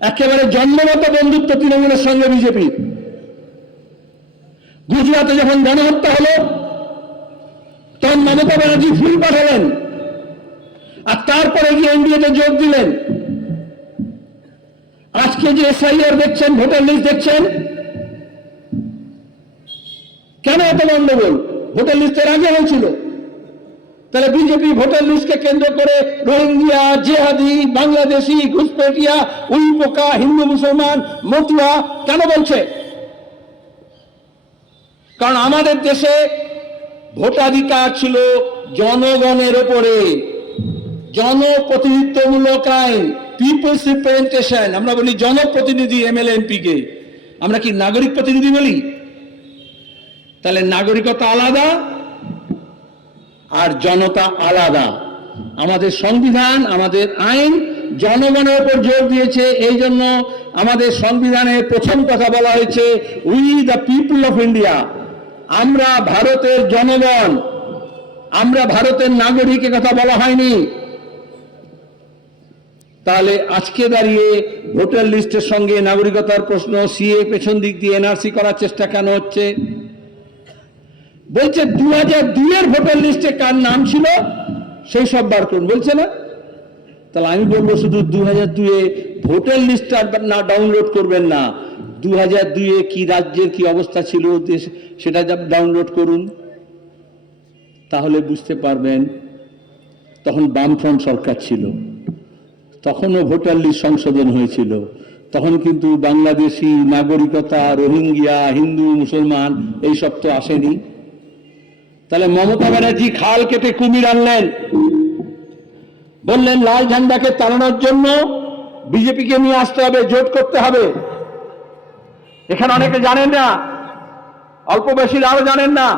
একেবারে জন্মগত বন্ধুত্ব তৃণমূলের সঙ্গে বিজেপি। গুজরাটে যখন গণহত্যা হলো তখন মমতা ব্যানার্জি ফুল পাঠালেন, আর তারপরে গিয়ে এনডিএতে যোগ দিলেন। আজকে যে এসআইআর দেখছেন, ভোটার লিস্ট দেখছেন, কেন এত গন্ডগোল? ভোটার লিস্টের আগে হয়েছিল। তাহলে বিজেপি ভোটার লিস্টকে কেন্দ্র করে রোহিঙ্গিয়া, জেহাদি, বাংলাদেশি, ঘুষপেটিয়া, উইপোকা, হিন্দু মুসলমান, মতুয়া কেন বলছে? কারণ আমাদের দেশে ভোটাধিকার ছিল জনগণের ওপরে, জনপ্রতিনিধিত্বমূলক আইন, পিপলস রিপ্রেজেন্টেশন। আমরা বলি জনপ্রতিনিধি, এমএলএ এমপি কে, আমরা কি নাগরিক প্রতিনিধি বলি? তাহলে নাগরিকতা আলাদা আর জনতা আলাদা। আমাদের সংবিধান, আমাদের আইন জনগণের উপর জোর দিয়েছে। এই জন্য আমাদের সংবিধানের প্রথম কথা বলা হয়েছে, we the people of India, আমরা ভারতের জনগণ, আমরা ভারতের নাগরিক, কথা বলা হয়নি। তাহলে আজকে দাঁড়িয়ে ভোটার লিস্টের সঙ্গে নাগরিকতার প্রশ্ন, সিএ পেছন দিক দিয়ে এনআরসি করার চেষ্টা কেন হচ্ছে? বলছে 2002 ভোটার লিস্টে কার নাম ছিল সেই সব বার করুন, বলছে না? তাহলে আমি বলবো শুধু 2002 ভোটার লিস্টটা না ডাউনলোড করবেন না, 2002 কি রাজ্যের কি অবস্থা ছিল সেটা ডাউনলোড করুন, তাহলে বুঝতে পারবেন। তখন বামফ্রন্ট সরকার ছিল, তখনও ভোটার লিস্ট সংশোধন হয়েছিল, তখন কিন্তু বাংলাদেশি, নাগরিকতা, রোহিঙ্গিয়া, হিন্দু মুসলমান এইসব তো আসেনি। তাহলে মমতা ব্যানার্জি খাল কেটে কুমির আনলেন, বললেন লাল ঝান্ডাকে তাড়ানোর জন্য বিজেপিকে নিয়ে আসতে হবে, জোট করতে হবে। এখানে অনেকে জানেন না, অল্প বেশি আরো জানেন না,